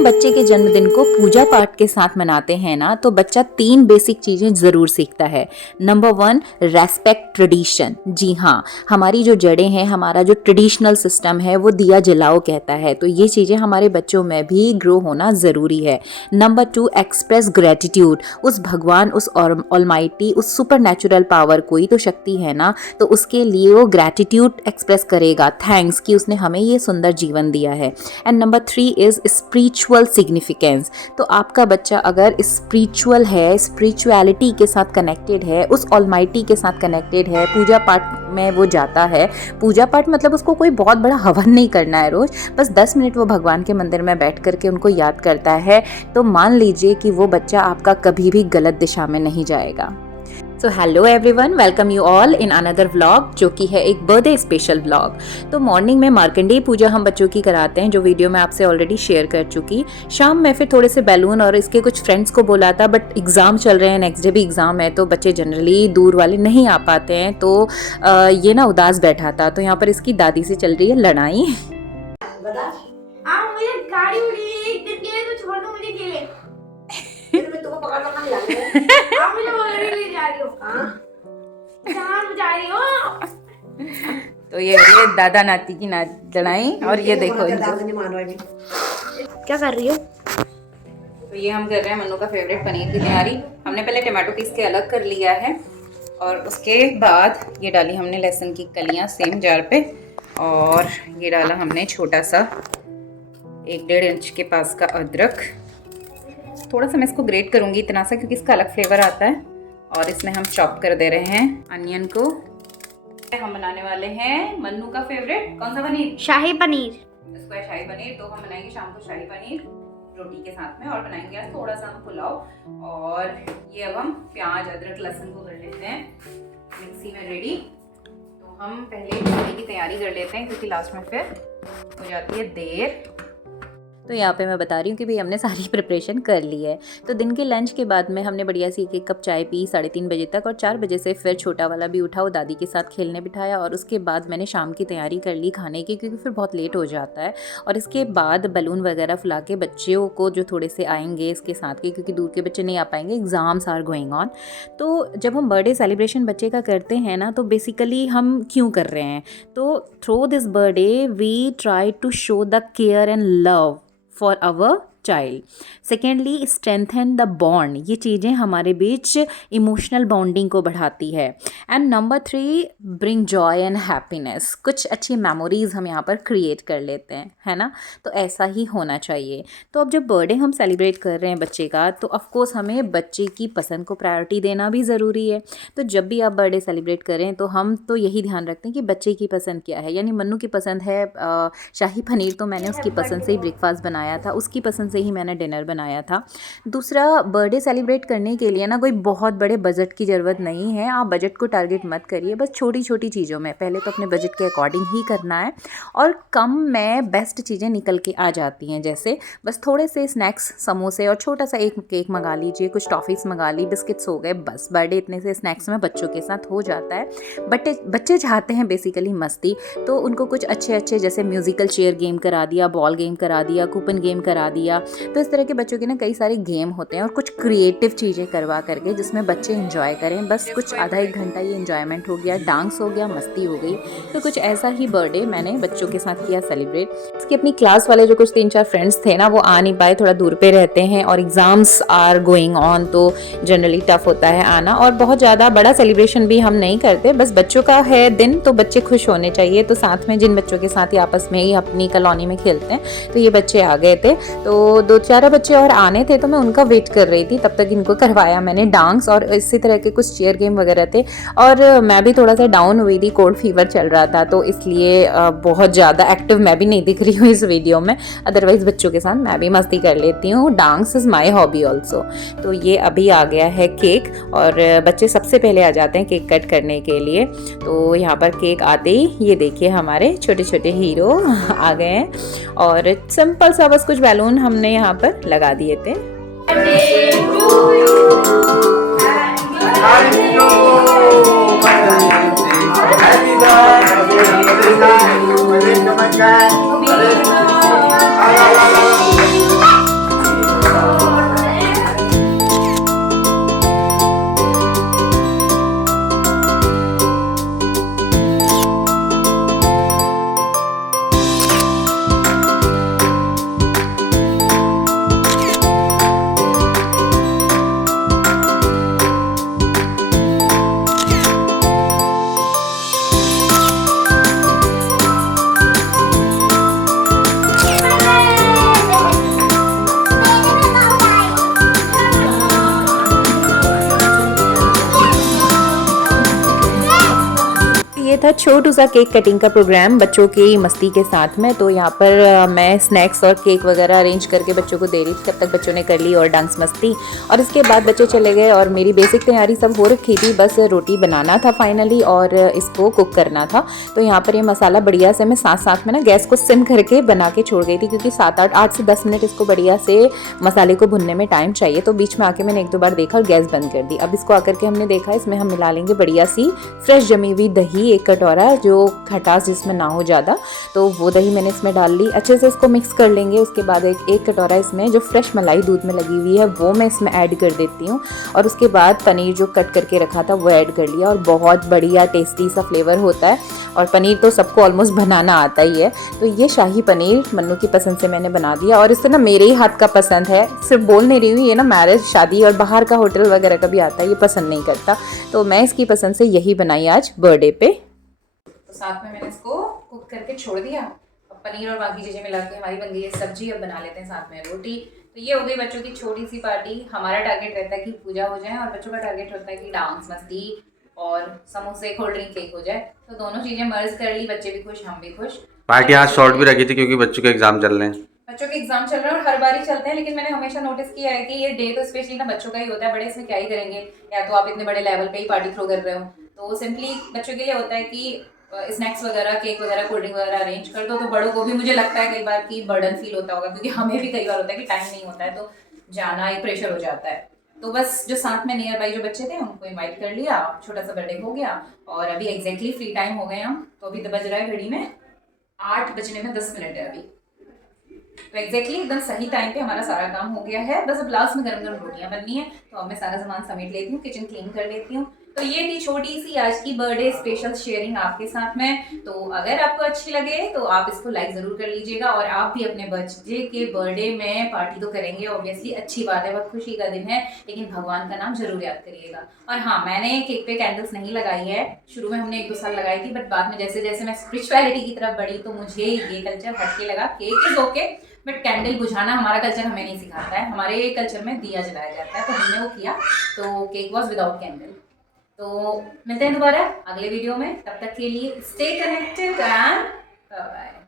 हम बच्चे के जन्मदिन को पूजा पाठ के साथ मनाते हैं ना, तो बच्चा 3 बेसिक चीज़ें ज़रूर सीखता है। Number 1, respect tradition. जी हाँ, हमारी जो जड़ें हैं, हमारा जो ट्रेडिशनल सिस्टम है वो दिया जलाओ कहता है, तो ये चीज़ें हमारे बच्चों में भी ग्रो होना ज़रूरी है। Number 2, express gratitude. उस भगवान, उस ऑलमाइटी, उस सुपर नेचुरल पावर, कोई तो शक्ति है ना, तो उसके लिए वो ग्रेटिट्यूड एक्सप्रेस करेगा, थैंक्स कि उसने हमें ये सुंदर जीवन दिया है। And number 3 is spiritual significance. तो आपका बच्चा अगर स्पिरिचुअल है, स्पिरिचुअलिटी के साथ कनेक्टेड है, उस ऑलमाइटी के साथ कनेक्टेड है, पूजा पाठ में वो जाता है। पूजा पाठ मतलब उसको कोई बहुत बड़ा हवन नहीं करना है रोज़, बस 10 मिनट वो भगवान के मंदिर में बैठ करके उनको याद करता है, तो मान लीजिए कि वो बच्चा आपका कभी भी गलत दिशा में नहीं जाएगा। So hello everyone, welcome you all in another vlog, जो कि है एक बर्थडे स्पेशल व्लॉग। तो मॉर्निंग में मार्कंडेय पूजा हम बच्चों की कराते हैं, जो वीडियो मैं आपसे ऑलरेडी शेयर कर चुकी। शाम में फिर थोड़े से बैलून और इसके कुछ फ्रेंड्स को बोला था, बट एग्ज़ाम चल रहे हैं, नेक्स्ट डे भी एग्ज़ाम है, तो बच्चे जनरली दूर वाले नहीं आ पाते हैं, तो ये ना उदास बैठा था। तो यहाँ पर इसकी दादी से चल रही है लड़ाई। मुझे गाड़ी उड़ी एक दिन के लिए तो छोड़ दो, मुझे खेले। मैं तुम्हें पकड़ कर नहीं जाऊंगी। आप मुझे वगैरह ले जा रही हो। हां, जान जा रही हो। तो ये दादा नाती की लड़ाई, और ये देखो क्या कर रही हो? तो ये हम कर रहे हैं मन्नू का फेवरेट पनीर की तैयारी। हमने पहले टमाटो पीस के अलग कर लिया है, और उसके बाद ये डाली हमने लहसुन की कलियां सेम जार पे, और ये डाला हमने छोटा सा 1-1.5 इंच के पास का अदरक। थोड़ा सा मैं इसको ग्रेट करूँगी, इतना सा, क्योंकि इसका अलग फ्लेवर आता है। और इसमें हम चॉप कर दे रहे हैं अनियन को। हम बनाने वाले हैं मन्नू का फेवरेट कौन सा पनीर? शाही पनीर। इसको है शाही पनीर। तो हम बनाएंगे शाम को शाही पनीर रोटी के साथ में, और बनाएंगे आज थोड़ा सा हम पुलाव। और ये अब हम प्याज अदरक लहसुन को कर लेते हैं मिक्सी में रेडी। तो हम पहले खाने की तैयारी कर लेते हैं, क्योंकि लास्ट में फिर हो जाती है देर। तो यहाँ पे मैं बता रही हूँ कि भाई हमने सारी प्रिपरेशन कर ली है। तो दिन के लंच के बाद में हमने बढ़िया सी 1 कप चाय पी 3:30 बजे तक, और 4 बजे से फिर छोटा वाला भी उठा, वो दादी के साथ खेलने बिठाया। और उसके बाद मैंने शाम की तैयारी कर ली खाने की, क्योंकि फिर बहुत लेट हो जाता है। और इसके बाद बैलून वगैरह फुला के बच्चों को जो थोड़े से आएंगे इसके साथ के, क्योंकि दूर के बच्चे नहीं आ पाएंगे, एग्ज़ाम्स आर गोइंग ऑन। तो जब हम बर्थडे सेलिब्रेशन बच्चे का करते हैं ना, तो बेसिकली हम क्यों कर रहे हैं? तो through this birthday we try to show the care and love for our child. Secondly, strengthen the bond. ये चीज़ें हमारे बीच इमोशनल बॉन्डिंग को बढ़ाती है। And number 3, bring Joy and happiness. कुछ अच्छी मेमोरीज हम यहाँ पर क्रिएट कर लेते हैं, है ना? तो ऐसा ही होना चाहिए। तो अब जब बर्थडे हम सेलिब्रेट कर रहे हैं बच्चे का, तो ऑफकोर्स हमें बच्चे की पसंद को प्रायोरिटी देना भी ज़रूरी है। तो जब भी आप बर्थडे सेलिब्रेट करें, तो हम तो यही ध्यान रखते हैं कि बच्चे की पसंद क्या है। यानी मन्नू की पसंद है शाही पनीर, तो मैंने उसकी पसंद से ही ब्रेकफास्ट बनाया था, उसकी पसंद से ही मैंने डिनर बनाया था। दूसरा, बर्थडे सेलिब्रेट करने के लिए ना कोई बहुत बड़े बजट की ज़रूरत नहीं है। आप बजट को टारगेट मत करिए, बस छोटी छोटी चीज़ों में पहले तो अपने बजट के अकॉर्डिंग ही करना है, और कम में बेस्ट चीज़ें निकल के आ जाती हैं। जैसे बस थोड़े से स्नैक्स, समोसे, और छोटा सा एक केक मंगा लीजिए, कुछ टॉफ़ीज़ मंगा ली, बिस्किट्स हो गए, बस बर्थडे इतने से स्नैक्स में बच्चों के साथ हो जाता है। बच्चे चाहते हैं बेसिकली मस्ती, तो उनको कुछ अच्छे जैसे म्यूज़िकल चेयर गेम करा दिया, बॉल गेम करा दिया, कूपन गेम करा दिया। तो इस तरह के बच्चों के ना कई सारे गेम होते हैं, और कुछ क्रिएटिव चीज़ें करवा करके जिसमें बच्चे एंजॉय करें। बस कुछ आधा 1 घंटा ये एंजॉयमेंट हो गया, डांस हो गया, मस्ती हो गई। तो कुछ ऐसा ही बर्थडे मैंने बच्चों के साथ किया सेलिब्रेट। इसकी अपनी क्लास वाले जो कुछ 3-4 फ्रेंड्स थे ना, वो आ नहीं पाए, थोड़ा दूर पे रहते हैं, और एग्ज़ाम्स आर गोइंग ऑन, तो जनरली टफ होता है आना। और बहुत ज़्यादा बड़ा सेलिब्रेशन भी हम नहीं करते, बस बच्चों का है दिन, तो बच्चे खुश होने चाहिए। तो साथ में जिन बच्चों के साथ ही आपस में ही अपनी कॉलोनी में खेलते हैं, तो ये बच्चे आ गए थे। तो 2-4 बच्चे और आने थे, तो मैं उनका वेट कर रही थी, तब तक इनको करवाया मैंने डांस, और इसी तरह के कुछ चेयर गेम वगैरह थे। और मैं भी थोड़ा सा डाउन हुई थी, कोल्ड फीवर चल रहा था, तो इसलिए बहुत ज़्यादा एक्टिव मैं भी नहीं दिख रही हूँ इस वीडियो में। अदरवाइज़ बच्चों के साथ मैं भी मस्ती कर लेती हूँ, dance is my hobby also. तो ये अभी आ गया है केक, और बच्चे सबसे पहले आ जाते हैं केक कट करने के लिए। तो यहाँ पर केक आते ही ये देखिए हमारे छोटे छोटे हीरो आ गए हैं, और सिंपल सा बस कुछ बैलून हमने यहाँ पर लगा दिए थे। था छोटू सा केक कटिंग का प्रोग्राम बच्चों की मस्ती के साथ में। तो यहाँ पर मैं स्नैक्स और केक वगैरह अरेंज करके बच्चों को दे रही थी। तब तक बच्चों ने कर ली और डांस मस्ती, और इसके बाद बच्चे चले गए और मेरी बेसिक तैयारी सब हो रखी थी। बस रोटी बनाना था फाइनली और इसको कुक करना था। तो यहाँ पर ये मसाला बढ़िया से मैं साथ साथ में ना गैस को सिम करके बना के छोड़ गई थी, क्योंकि 8 से 10 मिनट इसको बढ़िया से मसाले को भुनने में टाइम चाहिए। तो बीच में आके मैंने 1-2 बार देखा और गैस बंद कर दी। अब इसको आकर के हमने देखा इसमें हम मिला लेंगे बढ़िया सी फ्रेश जमी हुई दही, 1 कटोरा, जो खटास जिसमें ना हो ज़्यादा, तो वो दही मैंने इसमें डाल ली। अच्छे से इसको मिक्स कर लेंगे। उसके बाद एक कटोरा इसमें जो फ्रेश मलाई दूध में लगी हुई है वो मैं इसमें ऐड कर देती हूँ, और उसके बाद पनीर जो कट करके रखा था वो ऐड कर लिया, और बहुत बढ़िया टेस्टी सा फ्लेवर होता है। और पनीर तो सबको ऑलमोस्ट बनाना आता ही है। तो ये शाही पनीर मन्नू की पसंद से मैंने बना दिया, और इससे ना मेरे ही हाथ का पसंद है, सिर्फ बोल नहीं रही हूँ, ये ना मैरिज शादी और बाहर का होटल वगैरह का भी आता है, ये पसंद नहीं करता। तो मैं इसकी पसंद से यही बनाई आज बर्थडे पे। तो साथ में मैंने इसको कुक करके छोड़ दिया। अब पनीर और बाकी चीज़ें मिला के हमारी बन गई है सब्जी। अब बना लेते हैं साथ में रोटी। तो ये हो गई बच्चों की छोटी सी पार्टी। हमारा टारगेट रहता है कि पूजा हो जाए, और बच्चों का टारगेट होता है कि डांस मस्ती और समोसे, कोल्ड ड्रिंक, केक हो जाए। तो दोनों चीज़ें मर्ज कर ली, बच्चे भी खुश, हम भी खुश। पार्टी आज शॉर्ट भी रखी थी क्योंकि बच्चों के एग्जाम चल रहे हैं। बच्चों के एग्जाम चल रहे हैं और हर बार ही चलते हैं, लेकिन मैंने हमेशा नोटिस किया है कि ये डे तो स्पेशली ना बच्चों का ही होता है। बड़े इसमें क्या ही करेंगे, या तो आप इतने बड़े लेवल पे ही पार्टी थ्रो कर रहे हो, तो सिंपली बच्चों के लिए होता है कि स्नैक्स वगैरह, केक वगैरह, कोल्ड ड्रिंक वगैरह अरेंज कर दो। तो बड़ों को भी मुझे लगता है कई बार कि बर्डन फील होता होगा, क्योंकि हमें भी कई बार होता है कि टाइम नहीं होता है, तो जाना एक प्रेशर हो जाता है। तो बस जो साथ में नियर बाई जो बच्चे थे उनको इनवाइट कर लिया, छोटा सा बर्थडे हो गया, और अभी एग्जैक्टली फ्री टाइम हो गए हम। तो अभी तो बज रहा है घड़ी में 8 बजने में 10 मिनट है अभी। तो एग्जैक्टली एकदम सही टाइम पे हमारा सारा काम हो गया है। बस अब लास्ट में गरम गरम रोटियां बननी है। तो अब मैं सारा सामान समेट लेती हूँ, किचन क्लीन कर लेती हूँ। तो ये थी छोटी सी आज की बर्थडे स्पेशल शेयरिंग आपके साथ में। तो अगर आपको अच्छी लगे तो आप इसको लाइक ज़रूर कर लीजिएगा, और आप भी अपने बच्चे के बर्थडे में पार्टी तो करेंगे, ऑब्वियसली अच्छी बात है, बहुत खुशी का दिन है, लेकिन भगवान का नाम जरूर याद करिएगा। और हाँ, मैंने केक पे कैंडल्स नहीं लगाई है। शुरू में हमने 1-2 साल लगाई थी, बट बाद में जैसे जैसे मैं स्पिरिचुअलिटी की तरफ बढ़ी तो मुझे ये कल्चर हटके लगा। Cake is okay, but candle बुझाना हमारा कल्चर हमें नहीं सिखाता है। हमारे कल्चर में दिया जलाया जाता है, तो हमने वो किया। तो केक वॉज विदाउट कैंडल। तो मिलते हैं दोबारा अगले वीडियो में। तब तक के लिए stay connected and bye bye.